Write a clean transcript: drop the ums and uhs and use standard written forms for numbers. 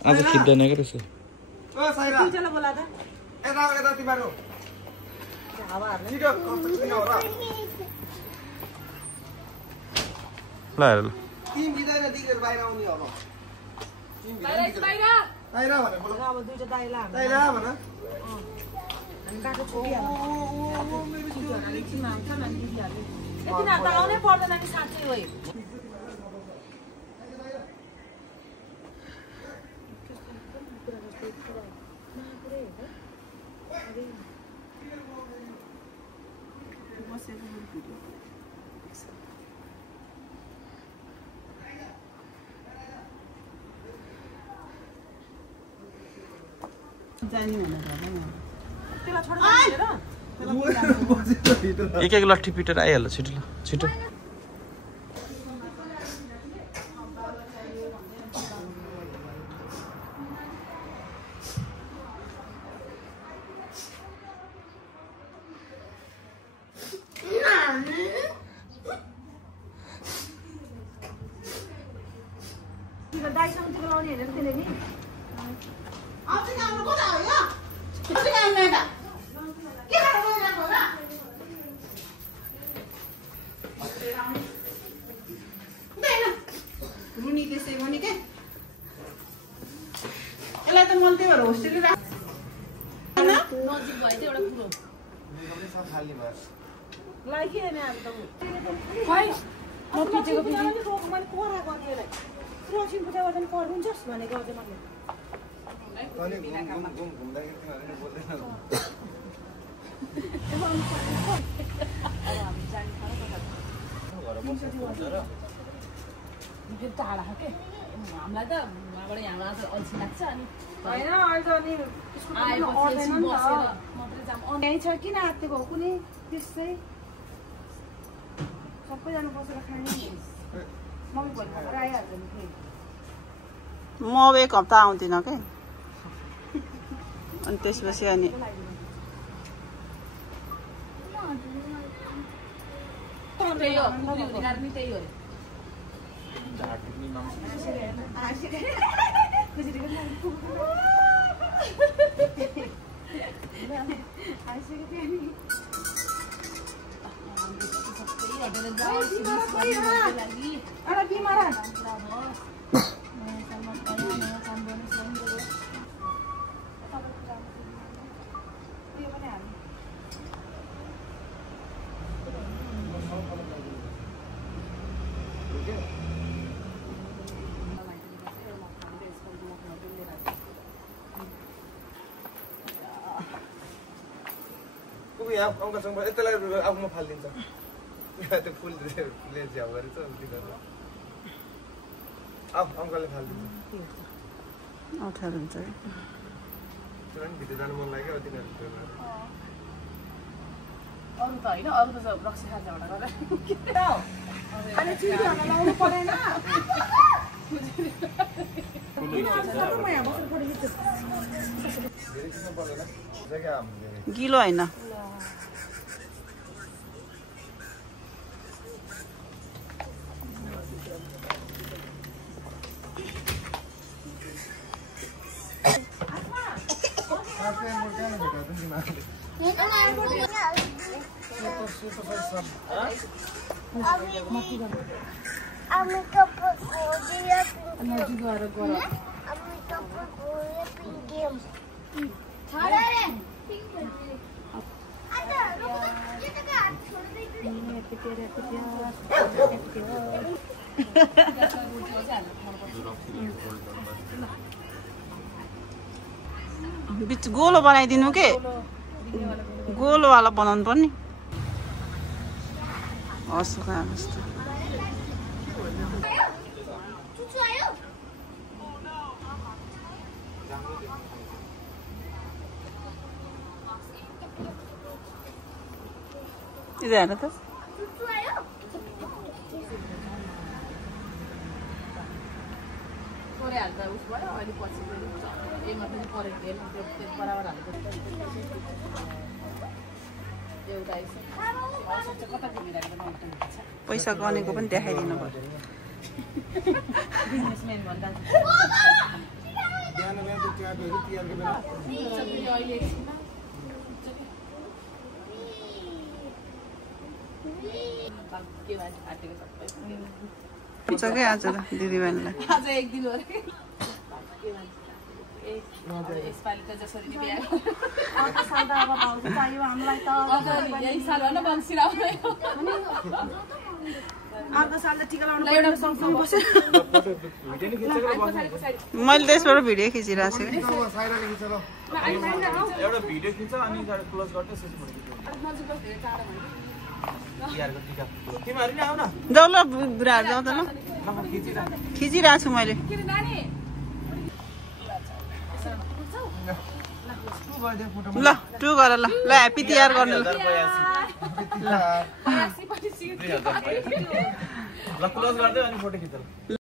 आज खिच्दैन क्या त्यसो ल हेर ल एक एक लट्ठी पिटेर आइहाल्छ छिटो ल छिटो हामीलाई त उहाँबाट यहाँ आज अल्छी लाग्छ अनि यही छ किन आत्ते भयो कुनै त्यसै सबैजना बसेर खाने मम्मी भोलि आइहाल्छ नि फेरि म अब एक हप्ता आउँदिनँ के अनि त्यसपछि अनि अङ्कसँग यतिलाई आफूमा फालिदिन्छ त्यो फुलले झ्याउ गरेछ अङ्कलले फालिदिन्छ अठार हुन्छ भित्र जानु मन लाग्यो तिनीहरू अरू त होइन अरू त रक्सी खाजाबाट गिलो होइन बिच गोलो बनाइदिनु के गोलोवाला बनाउनु पर्ने हसुका जस्तो इधर हेर त पैसा गनेको पनि देखाइदिनु पर्यो आफूहरू तिहारको बेला अहिले एकछिनमा के भन्छ फाटेको सबै हुन्छ क्या आज त दिदीबहिनीलाई आज एक दिन हो रे के भन्छ यसपालि त जसरी बिहा अर्को साल त अब भाउजू चाहियो हामीलाई त यही साल भन बङ्सिर आउँदै अर्को साल त टिका लाउनु एउटा सँगसँगै बसेर मैले त्यसबाट भिडियो खिचिरहेको छु कि साइराले खिच ल एउटा भिडियो खिच अनि क्लोज गर्दै त्यसपछि तिहारको टिका तिमीहरू नि आऊ न जाऊ ल बुढाहरू जाऊ त ल खिचिरहेको छु मैले ल टु गर ल ल ह्याप्पी तिहार गर्नु ल ल क्लोज गर्दै अनि फोटो खिच ल